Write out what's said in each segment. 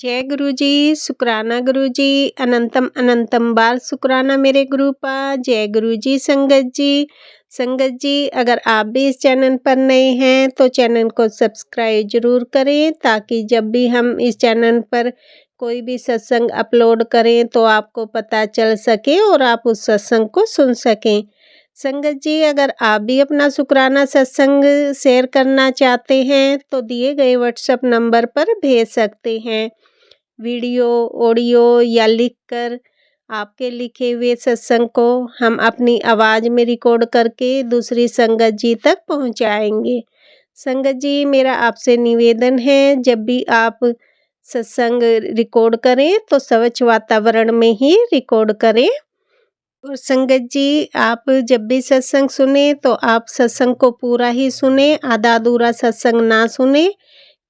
जय गुरु जी, शुक्राना गुरु जी, अनंतम अनंतम बार शुक्राना मेरे गुरुपा। जय गुरु जी। संगत जी अगर आप भी इस चैनल पर नए हैं तो चैनल को सब्सक्राइब जरूर करें, ताकि जब भी हम इस चैनल पर कोई भी सत्संग अपलोड करें तो आपको पता चल सके और आप उस सत्संग को सुन सकें। संगत जी अगर आप भी अपना शुक्राना सत्संग शेयर करना चाहते हैं तो दिए गए व्हाट्सएप नंबर पर भेज सकते हैं। वीडियो, ऑडियो या लिखकर आपके लिखे हुए सत्संग को हम अपनी आवाज़ में रिकॉर्ड करके दूसरी संगत जी तक पहुंचाएंगे। संगत जी मेरा आपसे निवेदन है, जब भी आप सत्संग रिकॉर्ड करें तो स्वच्छ वातावरण में ही रिकॉर्ड करें। और संगत जी आप जब भी सत्संग सुने तो आप सत्संग को पूरा ही सुने, आधा अधूरा सत्संग ना सुने,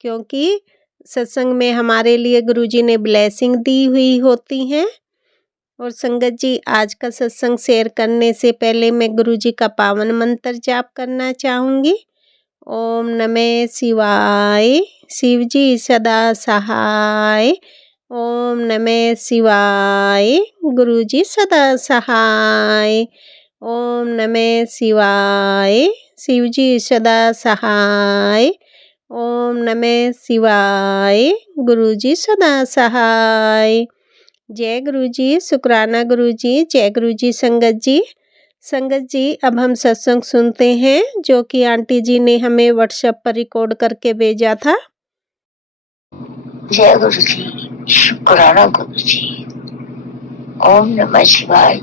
क्योंकि सत्संग में हमारे लिए गुरुजी ने ब्लेसिंग दी हुई होती हैं। और संगत जी आज का सत्संग शेयर करने से पहले मैं गुरुजी का पावन मंत्र जाप करना चाहूँगी। ओम नमः शिवाय, शिव जी सदा सहाय। ओम नमः शिवाय, गुरुजी सदा सहाय। ओम नमः शिवाय, शिव जी सदा सहाय। ओम नमः शिवाय, गुरुजी सदा सहाय। जय गुरुजी, शुक्राना गुरुजी। जय गुरुजी। संगत जी अब हम सत्संग सुनते हैं जो कि आंटी जी ने हमें व्हाट्सएप पर रिकॉर्ड करके भेजा था। जय गुरु जी, शुक्राना गुरु जी। ओम नमः शिवाय,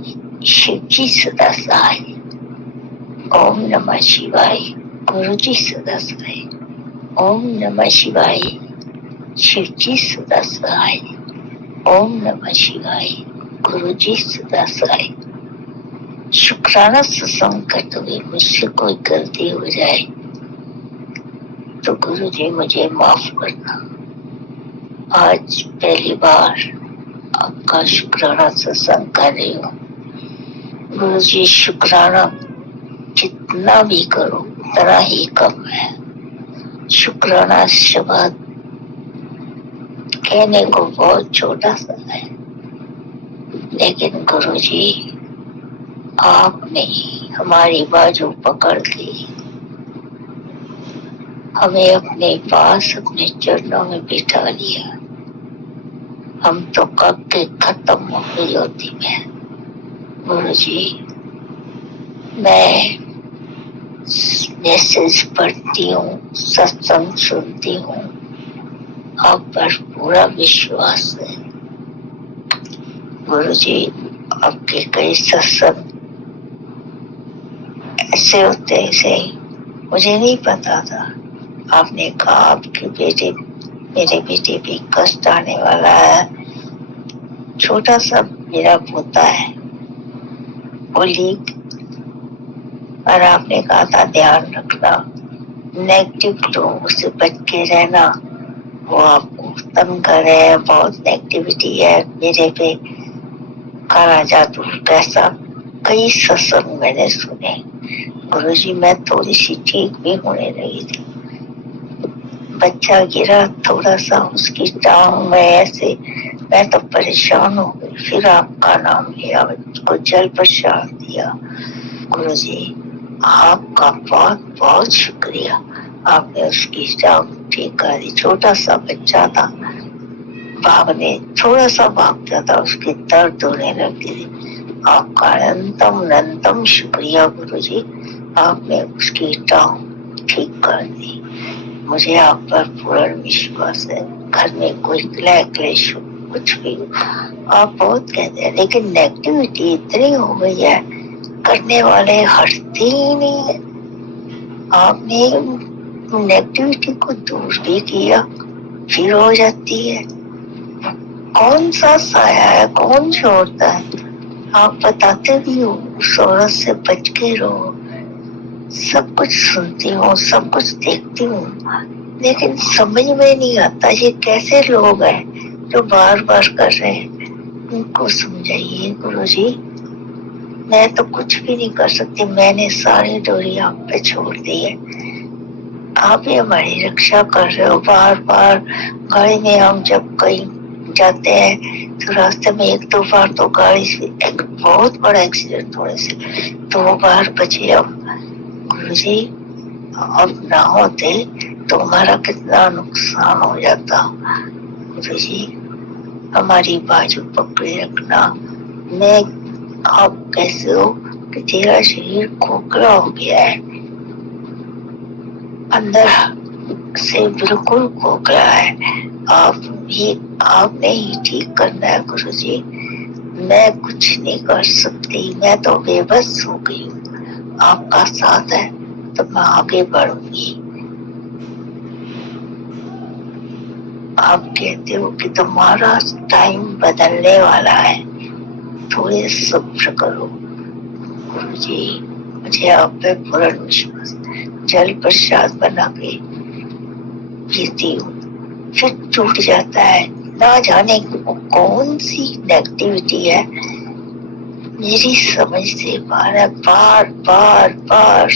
शिव जी सदा सहाय। ओम नमः शिवाय, गुरु जी सदा सहाय। ओम नमः शिवाय, शिव जी सदा सहाय। ओम नमः शिवाय, गुरु जी सदा सहाय। शुक्राना सत्संग करते हुए मुझसे कोई गलती हो जाए तो गुरु जी मुझे माफ करना। आज पहली बार आपका शुक्राना सत्संग कर रही हूँ। गुरु जी शुक्राना जितना भी करो उतना ही कम है। शुक्राना शब्द कहने को बहुत छोटा सा है, लेकिन गुरु जी आपने हमारी बाजू पकड़ के हमें अपने पास अपने चरणों में बिठा लिया। हम तो कब के खत्म हो गई होती मैं। गुरु जी मैं मैसेज पढ़ती हूँ, सत्संग सुनती हूँ, आप पर पूरा विश्वास है। गुरु जी आपके कई सत्संग ऐसे होते ऐसे मुझे नहीं पता था। आपने कहा आपके बेटे मेरे बेटे भी कष्ट आने वाला है, छोटा सा मेरा पोता है बोली, और आपने कहा था ध्यान रखना, नेगेटिव लोगों से बच के रहना, वो आपको तंग कर रहे हैं, बहुत नेगेटिविटी है मेरे पे, काला जादू कैसा। कई सत्संग मैंने सुने। गुरुजी मैं थोड़ी सी ठीक भी होने लगी थी, बच्चा गिरा थोड़ा सा उसकी टांग में ऐसे, मैं तो परेशान हो गई। फिर आपका नाम लिया, उसको जल प्रसाद दिया। गुरुजी आपका बहुत बहुत शुक्रिया, आपने उसकी टांग ठीक कर दी। छोटा सा बच्चा था, भागने थोड़ा सा भागता था, उसकी दर्द होने लगी थी। आपका अनंतम अनंतम शुक्रिया गुरुजी, आपने उसकी टांग ठीक कर दी। मुझे आप पर पूर्ण विश्वास है। घर में कोई क्लेश हो, कुछ भी हो, आप बहुत कहते हैं, लेकिन नेगेटिविटी इतनी हो गई है, करने वाले हटते ही नहीं है। आपने नेगेटिविटी को दूर भी किया, फिर हो जाती है। कौन सा साया है, कौन छोड़ता है? आप बताते भी हो उस औरत से बच के रहो। सब कुछ सुनती हूँ, सब कुछ देखती हूँ, लेकिन समझ में नहीं आता ये कैसे लोग हैं जो बार बार कर रहे हैं। उनको समझाइए गुरुजी, मैं तो कुछ भी नहीं कर सकती, मैंने सारी डोरी आप पे छोड़ दी है। आप ही हमारी रक्षा कर रहे हो। बार बार गाड़ी में हम जब कहीं जाते हैं तो रास्ते में 1-2 बार तो गाड़ी से एक बहुत बड़ा एक्सीडेंट होने से 2 बार बचे। अब गुरुजी अब ना होते तो हमारा कितना नुकसान हो जाता। गुरुजी हमारी बाजू पकड़े रखना। मैं आप कैसे हो कि तेरा शरीर खोखला हो गया है, अंदर से बिल्कुल खोखला है। आपने ही ठीक करना है गुरुजी। मैं कुछ नहीं कर सकती, मैं तो बेबस हो गई हूँ। आपका साथ है तो मैं आगे बढ़ूंगी। आप कहते हो कि तुम्हारा टाइम बदलने वाला है, थोड़े सब्र करो। गुरुजी मुझे आप पे पूर्ण विश्वास। जल प्रसाद बना के पीती हूँ, फिर टूट जाता है। ना जाने कौन सी नेगेटिविटी है, मेरी समझ से बार बार बार बार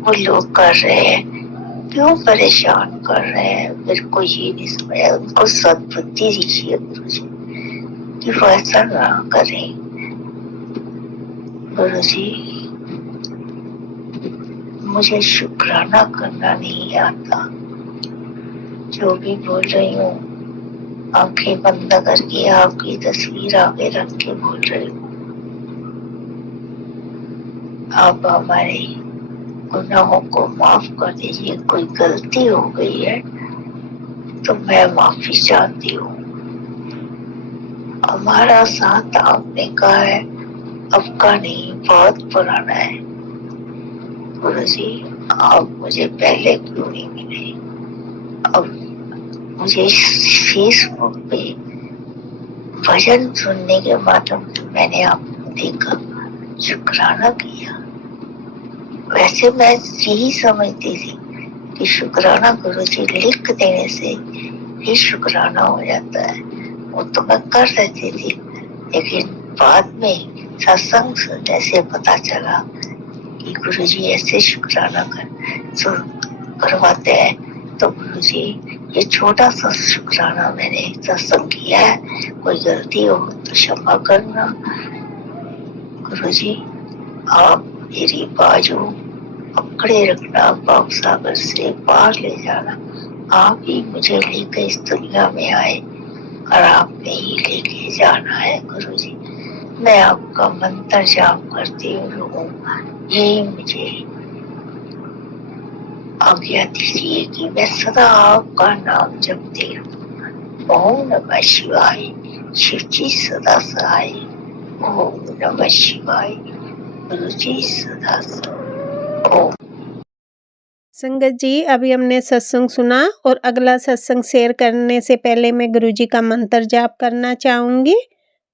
वो लोग कर रहे हैं, क्यों परेशान कर रहे हैं, मेरे को ये नहीं समझ। उनको सद्बुद्धि दीजिए गुरुजी कि वो ऐसा ना करें। गुरुजी मुझे शुक्राना करना नहीं आता। जो भी बोल रही हूँ आंखें बंद करके आपकी तस्वीर आगे रख के बोल रही हूँ। आप हमारे गुनाहों को माफ कर दीजिए। कोई गलती हो गई है तो मैं माफी चाहती हूँ। हमारा साथ आपने कहा है अब का नहीं, बहुत पुराना है। गुरुजी आप मुझे पहले क्यों नहीं मिले? अब मुझे फेसबुक पे भजन सुनने के माध्यम से मैंने आपको देखा, शुक्राना किया। वैसे मैं यही समझती थी कि शुक्राना गुरुजी लिख देने से ही शुक्राना हो जाता है, वो तो मैं कर रहती थी। लेकिन बाद में सत्संग सुनने से पता चला कि गुरुजी ऐसे शुक्राना करवाते हैं। तो गुरुजी ये छोटा सा शुक्राना मैंने सत्संग किया है, कोई गलती हो तो क्षमा करना। गुरुजी आप मेरी बाजू पकड़े रखना, भव सागर से पार ले जाना। आप ही मुझे लेकर इस दुनिया में आए और आपने ही लेके जाना है। गुरुजी मैं आपका मंत्र जाप करती हूँ, यही मुझे आज्ञा दीजिए कि मैं सदा आपका नाम जपती हूँ। ओम नमः शिवाय, शिव जी सदा सहाय। ओम नमः शिवाय, गुरु जी सदा सहाय। ओम। संगत जी अभी हमने सत्संग सुना और अगला सत्संग शेयर करने से पहले मैं गुरुजी का मंत्र जाप करना चाहूँगी।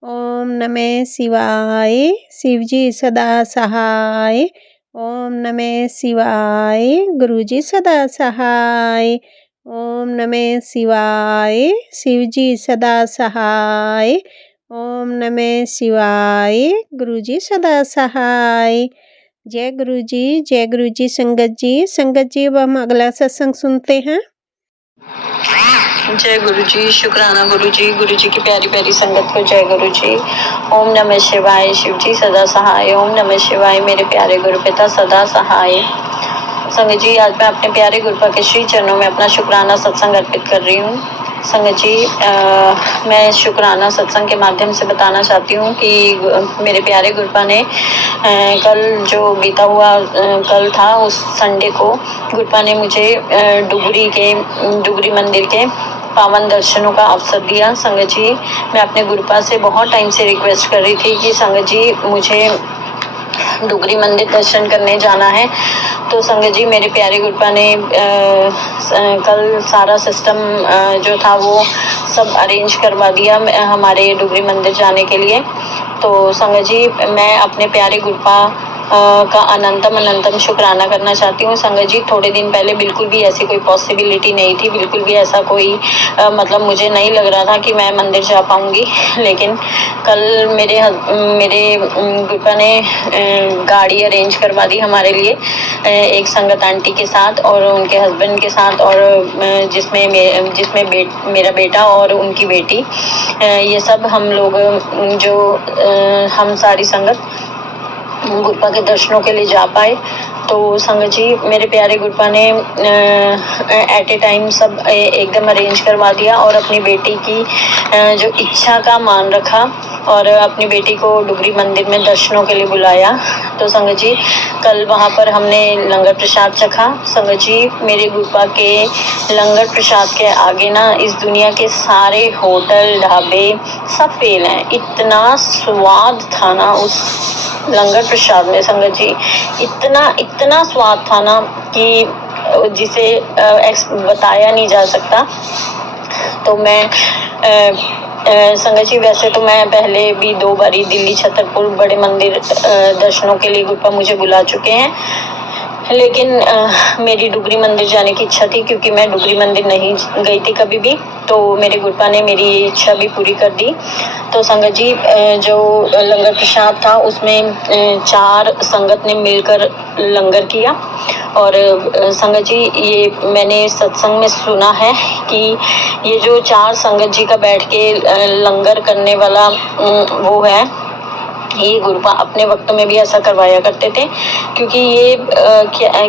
ओम नमः शिवाय, शिव जी सदा सहाय। ओम नमः शिवाय, गुरुजी सदा सहाय। ओम नमः शिवाय, शिव जी सदा सहाय। ओम नमः शिवाय, गुरुजी सदा सहाय। जय गुरुजी संगत जी अब हम अगला सत्संग सुनते हैं। जय गुरुजी, शुक्राना गुरुजी, गुरुजी की प्यारी प्यारी संगत को जय गुरुजी। ओम नमः शिवाय, शिव जी सदा सहाय। ओम नमः शिवाय, मेरे प्यारे गुरु पिता सदा सहाय। संगत जी आज मैं अपने प्यारे गुरुपा के श्री चरणों में अपना शुक्राना सत्संग अर्पित कर रही हूँ। संगत जी मैं शुक्राना सत्संग के माध्यम से बताना चाहती हूँ कि मेरे प्यारे गुरुपा ने कल जो बीता हुआ कल था उस संडे को गुरुपा ने मुझे डुगरी मंदिर के पावन दर्शनों का अवसर दिया। संगत जी मैं अपने गुरुपा से बहुत टाइम से रिक्वेस्ट कर रही थी कि संगत जी मुझे डुगरी मंदिर दर्शन करने जाना है। तो संगत जी मेरे प्यारे गुरुपा ने कल सारा सिस्टम जो था वो सब अरेंज करवा दिया हमारे डुगरी मंदिर जाने के लिए। तो संगत जी मैं अपने प्यारे गुरुपा का अनंतम शुक्राना करना चाहती हूँ। संगत जी, थोड़े दिन पहले बिल्कुल भी ऐसी कोई पॉसिबिलिटी नहीं थी, बिल्कुल भी ऐसा कोई मतलब मुझे नहीं लग रहा था कि मैं मंदिर जा पाऊँगी। लेकिन कल मेरे गुरपा ने गाड़ी अरेंज करवा दी हमारे लिए, एक संगत आंटी के साथ और उनके हस्बैंड के साथ, और जिसमें मेरा बेटा और उनकी बेटी, ये सब हम लोग जो हम सारी संगत गुरपा के दर्शनों के लिए जा पाए। तो संगत जी, मेरे प्यारे गुरपा ने एट ए टाइम सब एकदम अरेंज करवा दिया और अपनी बेटी की जो इच्छा का मान रखा और अपनी बेटी को डुगरी मंदिर में दर्शनों के लिए बुलाया। तो संगत जी, कल वहाँ पर हमने लंगर प्रसाद चखा। संगत जी, मेरे गुरपा के लंगर प्रसाद के आगे ना इस दुनिया के सारे होटल ढाबे सब फेल हैं। इतना स्वाद था ना उस लंगर प्रसाद में संगत जी, इतना स्वाद था ना कि जिसे बताया नहीं जा सकता। तो मैं संगत जी, वैसे तो मैं पहले भी 2 बारी दिल्ली छतरपुर बड़े मंदिर दर्शनों के लिए गुरपा मुझे बुला चुके हैं, लेकिन मेरी डुगरी मंदिर जाने की इच्छा थी, क्योंकि मैं डुगरी मंदिर नहीं गई थी कभी भी। तो मेरे गुरपा ने मेरी इच्छा भी पूरी कर दी। तो संगत जी, जो लंगर प्रसाद था उसमें 4 संगत ने मिलकर लंगर किया। और संगत जी, ये मैंने सत्संग में सुना है कि ये जो 4 संगत जी का बैठ के लंगर करने वाला वो है, ये गुरपा अपने वक्त में भी ऐसा करवाया करते थे। क्योंकि ये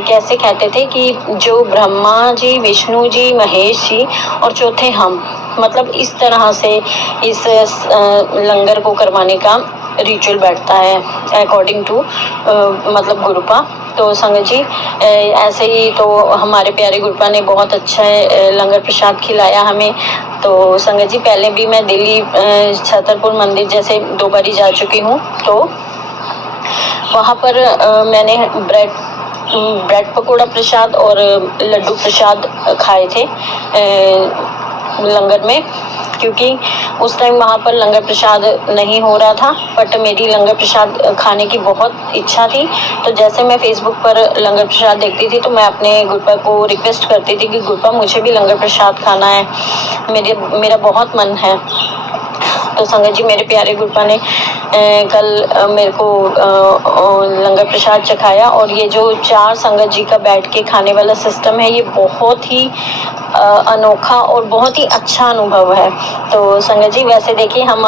कैसे कहते थे कि जो ब्रह्मा जी, विष्णु जी, महेश जी और चौथे हम, मतलब इस तरह से इस लंगर को करवाने का रिचुअल बैठता है अकॉर्डिंग टू मतलब गुरपा। तो संगत जी, ऐसे ही तो हमारे प्यारे गुरपा ने बहुत अच्छा लंगर प्रसाद खिलाया हमें। तो संगत जी, पहले भी मैं दिल्ली छतरपुर मंदिर जैसे 2 बारी जा चुकी हूँ। तो वहाँ पर मैंने ब्रेड पकौड़ा प्रसाद और लड्डू प्रसाद खाए थे लंगर में, क्योंकि उस टाइम वहाँ पर लंगर प्रसाद नहीं हो रहा था। बट मेरी लंगर प्रसाद खाने की बहुत इच्छा थी। तो जैसे मैं फेसबुक पर लंगर प्रसाद देखती थी तो मैं अपने गुरपा को रिक्वेस्ट करती थी कि गुरपा, मुझे भी लंगर प्रसाद खाना है, मेरा बहुत मन है। तो संगत जी, मेरे प्यारे गुरपा ने कल मेरे को लंगर प्रसाद चखाया। और ये जो 4 संगत जी का बैठ के खाने वाला सिस्टम है, ये बहुत ही अनोखा और बहुत ही अच्छा अनुभव है। तो संगत जी, वैसे देखिए हम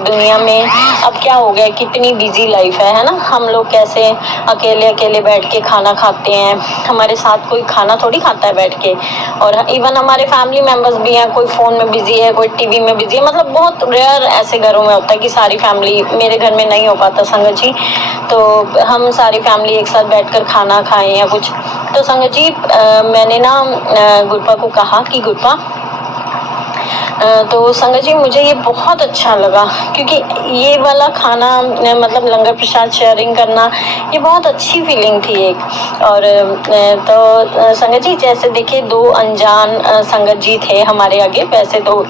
दुनिया में अब क्या हो गया, कितनी बिजी लाइफ है ना। हम लोग कैसे अकेले बैठ के खाना खाते हैं, हमारे साथ कोई खाना थोड़ी खाता है बैठ के। और इवन हमारे फैमिली मेंबर्स भी हैं, कोई फ़ोन में बिजी है, कोई टीवी में बिजी है, मतलब बहुत रेयर ऐसे घरों में होता है कि सारी फैमिली, मेरे घर में नहीं हो पाता संगत जी, तो हम सारी फैमिली एक साथ बैठकर खाना खाएं या कुछ। तो संगत जी, मैंने ना गुरपा को कहा कि गुरपा, तो संगत जी मुझे ये बहुत अच्छा लगा, क्योंकि ये वाला खाना मतलब लंगर प्रसाद शेयरिंग करना, ये बहुत अच्छी फीलिंग थी एक। और तो संगत जी, जैसे देखिए 2 अनजान संगत जी थे हमारे आगे। वैसे तो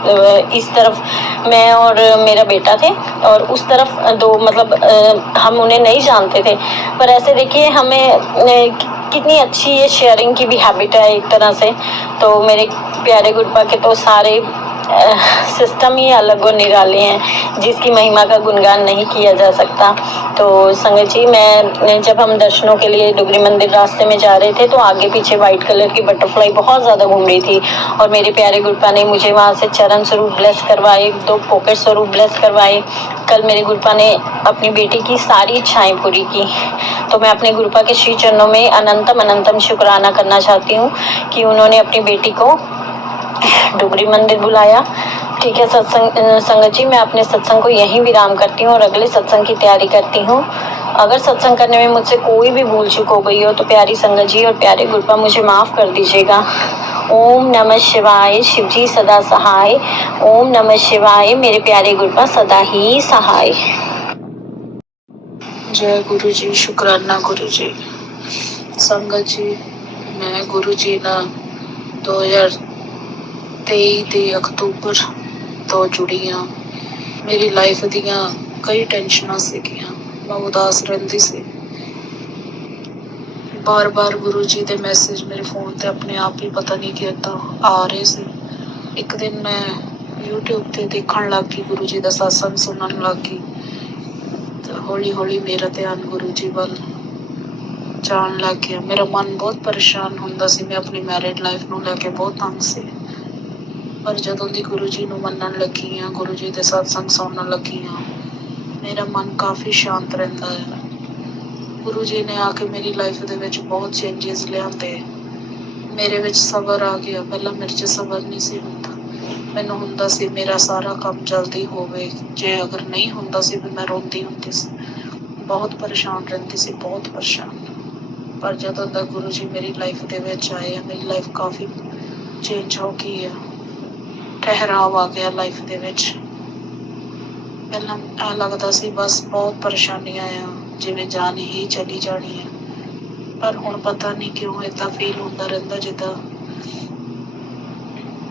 इस तरफ मैं और मेरा बेटा थे और उस तरफ 2 मतलब हम उन्हें नहीं जानते थे। पर ऐसे देखिए हमें कितनी अच्छी ये शेयरिंग की भी हैबिट है एक तरह से। तो मेरे प्यारे गुरपा के तो सारे सिस्टम ही अलग और निराले हैं, जिसकी महिमा का गुणगान नहीं किया जा सकता। तो संगत जी, मैं जब हम दर्शनों के लिए डुगरी मंदिर रास्ते में जा रहे थे तो आगे पीछे वाइट कलर की बटरफ्लाई बहुत ज़्यादा घूम रही थी। और मेरे प्यारे गुरपा ने मुझे वहाँ से चरण स्वरूप ब्लेस करवाए, 2 पॉकेट स्वरूप ब्लेस करवाए। कल मेरे गुरपा ने अपनी बेटी की सारी इच्छाएं पूरी की। तो मैं अपने गुरपा के श्री चरणों में अनंतम शुक्राना करना चाहती हूँ कि उन्होंने अपनी बेटी को डुगरी मंदिर बुलाया। ठीक है संगत जी, मैं अपने सत्संग को यहीं विराम करती हूँ और अगले सत्संग की तैयारी करती हूँ। अगर सत्संग करने में मुझसे कोई भी भूल चूक हो गई हो तो प्यारी संगत जी और प्यारे गुरपा मुझे माफ़ कर दीजिएगा। ओम नमः शिवाय, शिव जी सदा सहाय। ओम नमः शिवाय, मेरे प्यारे गुरपा सदा ही सहाय। जय गुरु जी, शुक्राना गुरु जी। संगत जी, मैं गुरु जी ना 2023 ਦੇ ਅਕਤੂਬਰ ਤੋਂ ਜੁੜੀ ਹਾਂ। ਮੇਰੀ ਲਾਈਫ ਦੀਆਂ ਕਈ ਟੈਨਸ਼ਨਾਂ ਸੀਗੀਆਂ, ਮੈਂ ਉਦਾਸ ਰਹਿੰਦੀ ਸੀ। बार बार गुरु जी के मैसेज मेरे फोन ते अपने आप ही पता नहीं किदा आ रहे थे। एक दिन मैं यूट्यूब ते देखण लग गई, गुरु जी का सत्संग सुनन लग गई, तो हौली हौली मेरा ध्यान गुरु जी वाल जान लग गया। मेरा मन बहुत परेशान हुंदा सी, मैं अपनी मैरिड लाइफ नूं लैके बहुत तंग सी। पर जदों दी गुरु जी नूं मनन लगी हाँ, गुरु जी दे सत्संग सुनन लगी हाँ, मेरा मन काफ़ी शांत रहिंदा है। गुरु जी ने आके मेरी लाइफ दे विच बहुत चेंजेस लिआंदे। मेरे विच सबर आ गया। पहला मेरे च सबर नहीं सी हुंदा। मैनूं हुंदा सी मेरा सारा काम जल्दी होवे, जे अगर नहीं हुंदा सी भी मैं रोंदी हुंदी सी, बहुत परेशान रहिंदी सी, बहुत परेशान। पर जदों दा गुरु जी मेरी लाइफ दे विच आए, मेरी लाइफ काफ़ी चेंज हो गई है। ठहराव आ गया लाइफ दे विच। पहला ऐ लगदा सी बस बहुत परेशानियां आ, जिवें जान ही चली जानी है। पर हुण पता नहीं क्यों इदां फील हुंदा रहिंदा जिद्दां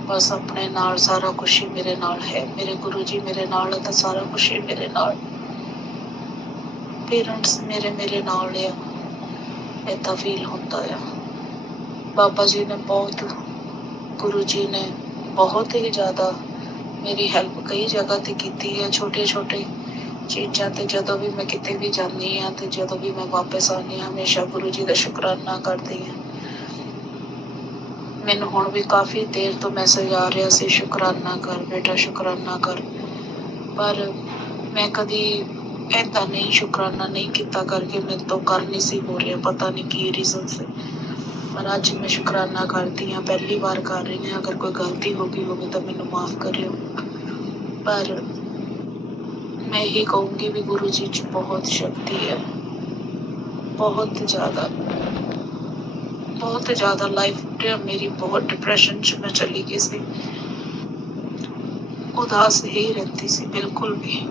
बस अपने नाल सारा कुछ ही मेरे नाल है। मेरे गुरु जी मेरे नाल है तो सारा कुछ ही मेरे नाल। पेरेंट्स मेरे नाल आ, इदां फील होता है। बाबा जी ने बहुत, गुरु जी ने बहुत ही ज़्यादा मेरी हेल्प कई जगह ते कीती है। छोटे छोटे चीज़ां ते जदों भी मैं किते भी जानी हाँ ते जदों भी मैं वापस आनी हाँ, हमेशा गुरु जी का शुकराना करदी हाँ। मैनूं हुण भी काफ़ी देर तो मैसेज आ रहा सी, शुकराना कर बेटा, शुकराना कर। पर मैं कदी ऐदा नहीं शुकराना नहीं किया करके मेरे तो कर नहीं सी हो रहा, पता नहीं की रीजन से। पर अज मैं शुकराना करती हाँ, पहली बार कर रही हाँ। अगर कोई गलती हो गई होगी तो मैनूं माफ़ करियो। पर मैं यही कहूँगी भी गुरु जी च बहुत शक्ति है, बहुत ज़्यादा। लाइफ मेरी बहुत डिप्रेशन च मैं चली गई सी, उदास ही रहती सी, बिल्कुल भी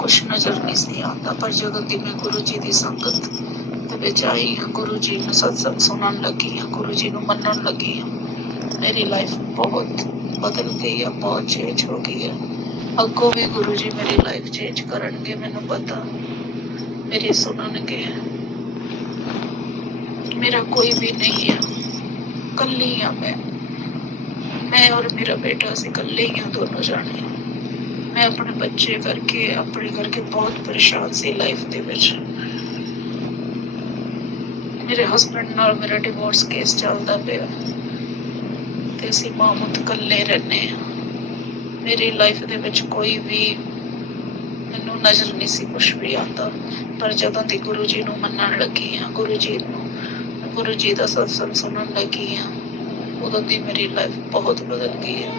कुछ नज़र नहीं सी आता। पर जदों दी मैं गुरु जी की संगत दे विच आई हाँ, गुरु जी नूं सत्संग सुनन लगी हाँ, गुरु जी नूं मनन लगी हाँ, मेरी लाइफ बहुत बदल गई है, बहुत चेंज हो गई है। अगों भी गुरु जी मेरी लाइफ चेंज करनगे, मैनूं पता, मेरी सुननगे। मेरा कोई भी नहीं है, कल्ली हाँ मैं और मेरा बेटा असीं कल्ले ही हाँ, दोनों जाने। मैं अपने बच्चे करके बहुत परेशान सी लाइफ दे विच। मेरे हसबैंड नाल मेरा डिवोर्स केस चलदा पिया ते असीं मां पुत्त कल्ले रहने। मेरी लाइफ दे विच कोई भी मैनूं नज़र नहीं सी कुछ भी आंदा। पर जदों दी गुरु जी नूं मनन लगी हाँ, गुरु जी दा सत्संग सुनन लगी हाँ, उदों दी मेरी लाइफ बहुत बदल गई है।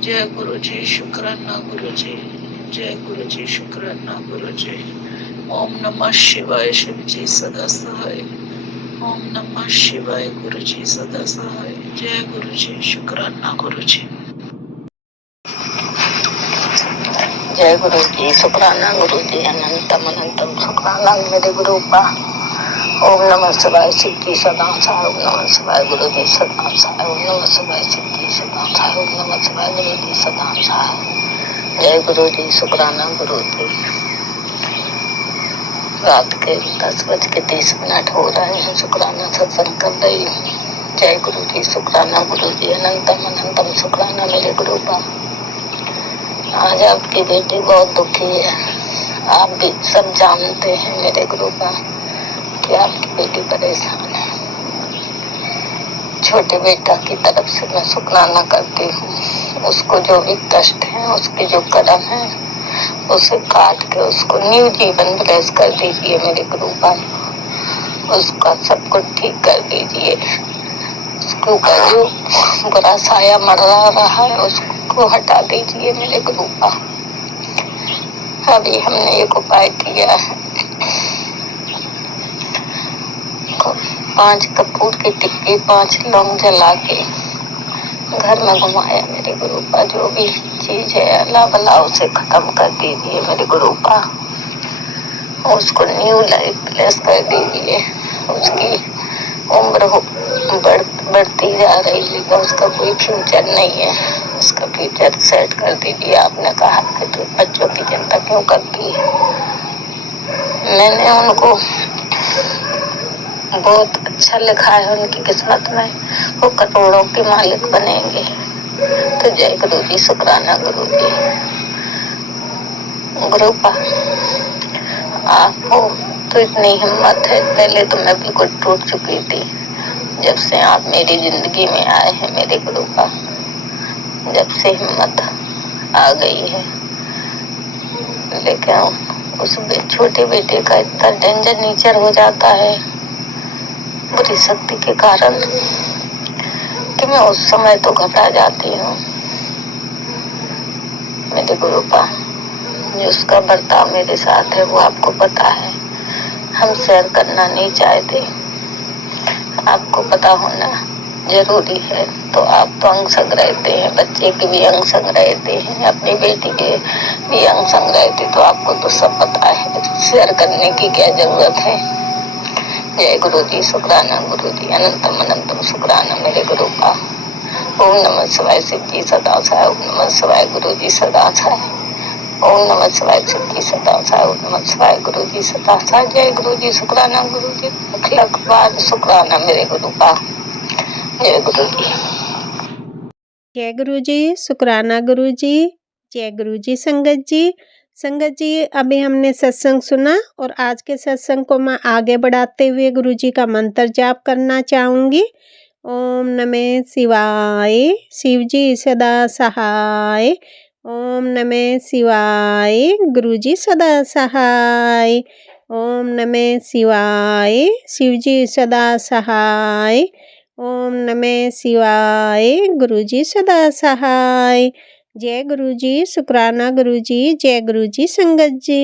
जय गुरु जी, शुकराना गुरु जी, जय गुरु जी, शुकराना गुरु जी। ओम नमः शिवाय, शिव जी सदा सहाय। ओम नमः शिवाय, गुरु जी सदा सहाय। जय गुरु जी, शुकराना गुरु जी। जय गुरु जी, शुकराना गुरु जी, अनंतम अनंतम शुकराना मेरे गुरु का। ओम नमः शिवाय, शिव जी सदा सहाय। ओम नमः शिवाय, गुरु जी सदा सहाय। ओम नमः शिवाय, शिव जी सदा सहाय। ओम नमः शिवाय, गुरु जी सदा सहाय। जय गुरु जी, शुकराना गुरु जी। रात के 10:30 हो रहे हैं, शुकराना सत्संग कर रही हूँ। जय गुरु जी, शुकराना गुरु जी, अनंतम अनंतम शुकराना मेरे गुरु का। आज आपकी बेटी बहुत दुखी है, आप भी सब जानते हैं मेरे गुरु का कि आपकी बेटी परेशान है। छोटे बेटा की तरफ से मैं शुक्राना करती हूँ। उसको जो भी कष्ट है, उसके जो कदम है, उसे काट के उसको न्यू जीवन ब्लेस कर दीजिए मेरे गुरु का। उसका सब कुछ ठीक कर दीजिए। उसको का जो बुरा साया मरवा रहा है उसको हटा दीजिए मेरे गुरु का। अभी हमने एक उपाय किया है, 5 कपूर की टिक्की 5 लौंग जला के घर में घुमाया मेरे गुरु का। जो भी चीज है अल्लाह भला उसे खत्म कर दीजिए मेरे गुरु का। उसको न्यू लाइफ ब्लेस कर दीजिए। उसकी उम्र बढ़ती जा रही है, लेकिन उसका कोई फ्यूचर नहीं है। उसका फ्यूचर सेट कर दीजिए। आपने कहा कि तू बच्चों की चिंता क्यों करती है। मैंने उनको बहुत अच्छा लिखा है उनकी किस्मत में, वो करोड़ों के मालिक बनेंगे। तो जय गुरु जी, शुक्राना गुरु जी। गुरुपा आप हो तो इतनी हिम्मत है, पहले तो मैं बिल्कुल टूट चुकी थी। जब से आप मेरी जिंदगी में आए हैं मेरे गुरुपा, जब से हिम्मत आ गई है। लेकिन उस छोटे बेटे का इतना डेंजर नेचर हो जाता है बुरी शक्ति के कारण कि मैं उस समय तो घबरा जाती हूँ मेरे गुरुपा। जो उसका बर्ताव मेरे साथ है वो आपको पता है, हम शेयर करना नहीं चाहते, आपको पता होना जरूरी है। तो आप तो अंग संग रहते हैं, बच्चे के भी अंग संग रहते हैं, अपनी बेटी के भी अंग संग रहते, तो आपको तो सब पता है, शेयर करने की क्या जरूरत है। जय गुरु जी, शुक्राना गुरु जी, अनंतम अनंतम शुक्राना मेरे गुरु का। ओम नमः शिवाय शिव जी सदा सहाय, ओम नमः शिवाय गुरु जी सदा सहाय, ओम नमः शिवाय शिव जी सदा सहाय, ओम नमः शिवाय गुरु जी सदा सहाय। जय गुरु जी, शुक्राना गुरु जी, लख बार शुक्राना मेरे गुरु का। जय गुरु जी। जय गुरु जी, शुक्राना गुरु जी, जय गुरु जी। संगत जी, संगत जी, अभी हमने सत्संग सुना और आज के सत्संग को मैं आगे बढ़ाते हुए गुरु जी का मंत्र जाप करना चाहूँगी। ओम नमः शिवाय, शिव जी सदा सहाय। ओम नमः शिवाय, गुरु जी सदा सहाय। ओम नमः शिवाय, शिव जी सदा सहाय। ओम नमः शिवाय, गुरु जी सदा सहाय। जय गुरु जी, शुक्राना गुरु जी, जय गुरु जी। संगत जी।